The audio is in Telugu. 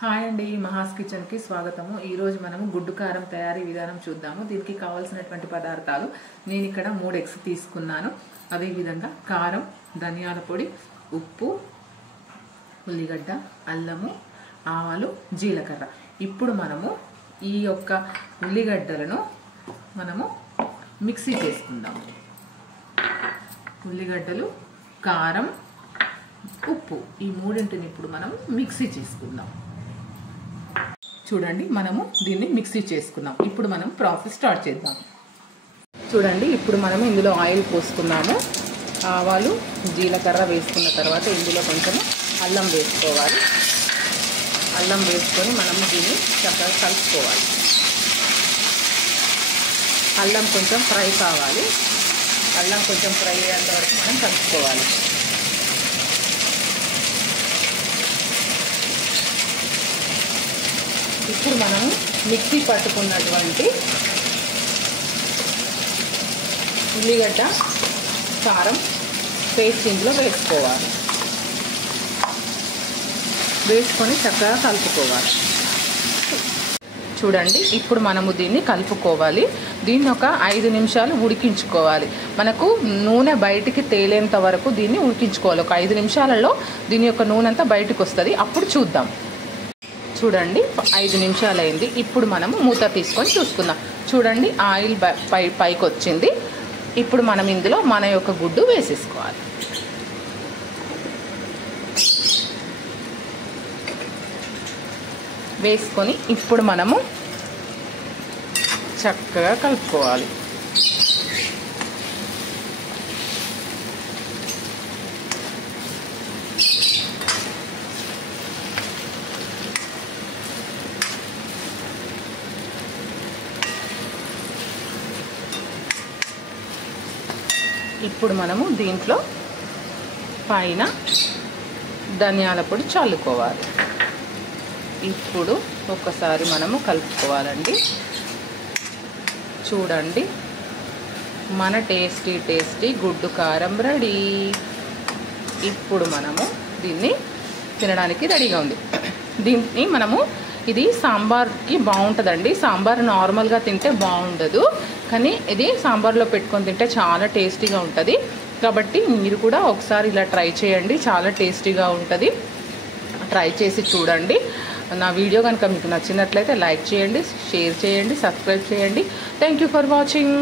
హాయ్ అండి, మహాస్ కిచెన్కి స్వాగతము. ఈరోజు మనము గుడ్డు కారం తయారీ విధానం చూద్దాము. దీనికి కావాల్సినటువంటి పదార్థాలు నేను ఇక్కడ 3 ఎగ్స్ తీసుకున్నాను. అదేవిధంగా కారం, ధనియాల పొడి, ఉప్పు, ఉల్లిగడ్డ, అల్లము, ఆవాలు, జీలకర్ర. ఇప్పుడు మనము ఈ యొక్క ఉల్లిగడ్డలను మనము మిక్సీ చేసుకుందాము. ఉల్లిగడ్డలు, కారం, ఉప్పు ఈ మూడింటిని ఇప్పుడు మనం మిక్సీ చేసుకుందాం. చూడండి, మనము దీన్ని మిక్సీ చేసుకున్నాం. ఇప్పుడు మనం ప్రాసెస్ స్టార్ట్ చేద్దాం. చూడండి, ఇప్పుడు మనము ఇందులో ఆయిల్ పోసుకున్నాము. ఆవాలు, జీలకర్ర వేసుకున్న తర్వాత ఇందులో కొంచెం అల్లం వేసుకోవాలి. అల్లం వేసుకొని మనము దీన్ని చక్కగా కలుపుకోవాలి. అల్లం కొంచెం ఫ్రై కావాలి. అల్లం కొంచెం ఫ్రై అయ్యేంత వరకు మనం కలుపుకోవాలి. ఇప్పుడు మనము మిక్సీ పట్టుకున్నటువంటి ఉల్లిగడ్డ, కారం పేస్ట్ ఇందులో వేసుకోవాలి. వేసుకొని చక్కగా కలుపుకోవాలి. చూడండి, ఇప్పుడు మనము దీన్ని కలుపుకోవాలి. దీన్ని ఒక 5 నిమిషాలు ఉడికించుకోవాలి. మనకు నూనె బయటికి తేలేంత వరకు దీన్ని ఉడికించుకోవాలి. ఒక 5 నిమిషాలలో దీని యొక్క నూనె అంతా బయటకు వస్తుంది. అప్పుడు చూద్దాం. చూడండి, 5 నిమిషాలు అయింది. ఇప్పుడు మనము మూత తీసుకొని చూసుకుందాం. చూడండి, ఆయిల్ పైకి వచ్చింది. ఇప్పుడు మనం ఇందులో మన యొక్క గుడ్డు వేసేసుకోవాలి. వేసుకొని ఇప్పుడు మనము చక్కగా కలుపుకోవాలి. ఇప్పుడు మనము దీంట్లో పైన ధనియాల పొడి చల్లుకోవాలి. ఇప్పుడు ఒకసారి మనము కలుపుకోవాలండి. చూడండి, మన టేస్టీ గుడ్డు కారం రెడీ. ఇప్పుడు మనము దీన్ని తినడానికి రెడీగా ఉంది. దీన్ని మనము ఇది సాంబార్కి బాగుంటుందండి. సాంబార్ నార్మల్గా తింటే బాగుండదు, కానీ ఇది సాంబార్లో పెట్టుకొని తింటే చాలా టేస్టీగా ఉంటుంది. కాబట్టి మీరు కూడా ఒకసారి ఇలా ట్రై చేయండి, చాలా టేస్టీగా ఉంటుంది. ట్రై చేసి చూడండి. నా వీడియో కనుక మీకు నచ్చినట్లయితే లైక్ చేయండి, షేర్ చేయండి, సబ్స్క్రైబ్ చేయండి. Thank you for watching.